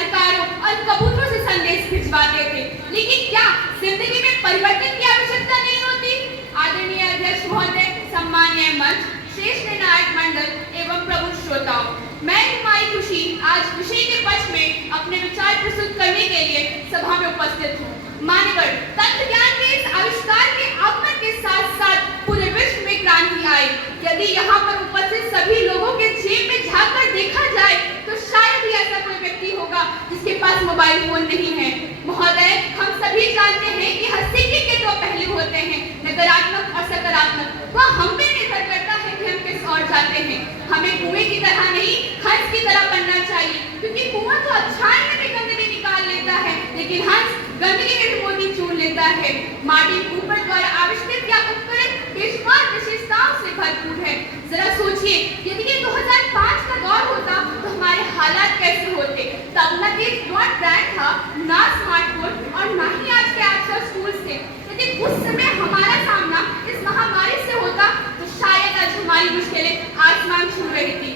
सरकारों और कबूतरों से संदेश भिजवाते थे। लेकिन क्या जिंदगी में परिवर्तन की आवश्यकता नहीं होती? आदरणीय अध्यक्ष महोदय, सम्मानीय मंच, श्रेष्ठ निर्णायक मंडल एवं प्रबुद्ध श्रोताओं, मैं हमारी खुशी आज विषय के पक्ष में अपने विचार प्रस्तुत करने के लिए सभा में उपस्थित हूँ। मानकर तंत्र ज्ञान के इस आविष्कार के आगमन के साथ साथ पूरे विश्व में क्रांति आई। यदि यहाँ पर उपस्थित सभी लोगों के जेब में झांककर देखा जाए तो शायद ही ऐसा कोई व्यक्ति होगा जिसके पास मोबाइल फोन नहीं है। महोदय, हम सभी जानते हैं कि हर सिक्के के दो पहलू होते हैं, नकारात्मक और सकारात्मक। वह हम पे निर्भर करता है कि हम किस ओर जाते हैं। हमें कुएं की तरह नहीं, हंस की तरह बनना चाहिए, क्योंकि कुआं तो अच्छाई में भी गंदगी निकाल लेता है, लेकिन हंस गंदगी में भी मोती चुन लेता है। मार्टिन कूपर द्वारा आविष्कृत या उपकरण बेशुमार विशेषताओं से भरपूर है। जरा सोचिए, यदि ये 2005 का दौर होता तो हमारे हालात कैसे होते? तब न एक ब्रॉडबैंड था, ना स्मार्टफोन और ना ही आज के एक्सेस टूल्स थे। यदि उस समय हमारा सामना इस महामारी से होता तो शायद आज हमारी मुश्किलें आसमान छू रही थी।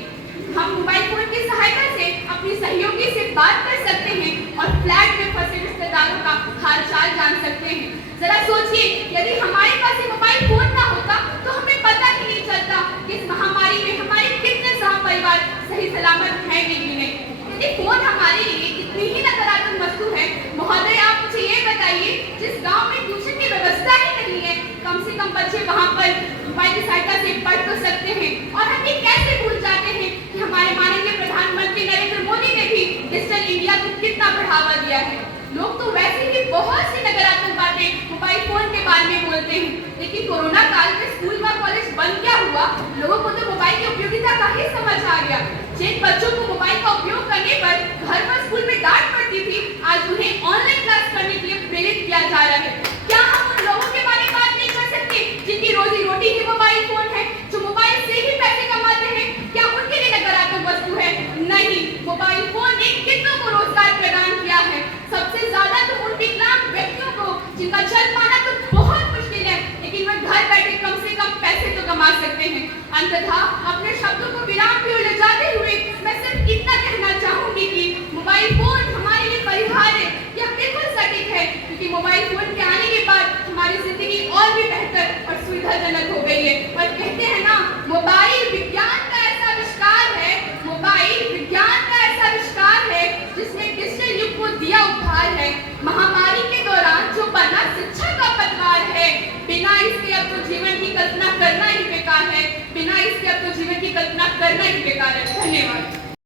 हम मोबाइल फोन की सहायता से अपनी सहयोगी से बात कर सकते हैं और फ्लैट में फंसे रिश्तेदारों का हालचाल जान सकते हैं। जरा सोचिए, यदि हमारे पास ये मोबाइल फोन ना होता तो हमें पता ही नहीं चलता कि इस महामारी में हमारे कितने सहपरिवार सही सलामत हैं कि नहीं। यदि फोन हमारे लिए इतनी ही नकारात्मक वस्तु है, महोदय आप मुझे ये बताइए, जिस गाँव में ट्यूशन की व्यवस्था ही नहीं है, कम से कम बच्चे वहाँ पर मोबाइल की सहायता से पढ़ तो सकते हैं। और हम ये कैसे भूल जाते हैं कि हमारे माननीय प्रधानमंत्री नरेंद्र मोदी ने भी डिजिटल इंडिया को कितना बढ़ावा दिया है। लोग तो वैसे ही बहुत सी नकारात्मक बातें मोबाइल फोन के बारे में बोलते हैं, लेकिन कोरोना काल में स्कूल व कॉलेज बंद क्या हुआ, लोगों को तो मोबाइल की उपयोगिता का ही समझ आ गया। जिन बच्चों को मोबाइल का उपयोग करने पर घर पर स्कूल में डांट पड़ती थी, आज उन्हें ऑनलाइन क्लास करने के लिए प्रेरित किया जा रहा है। क्या हम उन लोगों के बारे में बात नहीं कर सकते जिनकी रोजी रोटी ही मोबाइल फोन है, जो मोबाइल से ही पैसे कमाते हैं? क्या उनके लिए नकारात्मक वस्तु है? नहीं, मोबाइल फोन ने कितनों को रोजगार प्रदान किया है। सबसे ज्यादा तो उन विकलांग व्यक्तियों को, जिनका चल पाना तो बहुत मुश्किल है, लेकिन वह घर बैठे कम से कम पैसे तो कमा सकते हैं। अंततः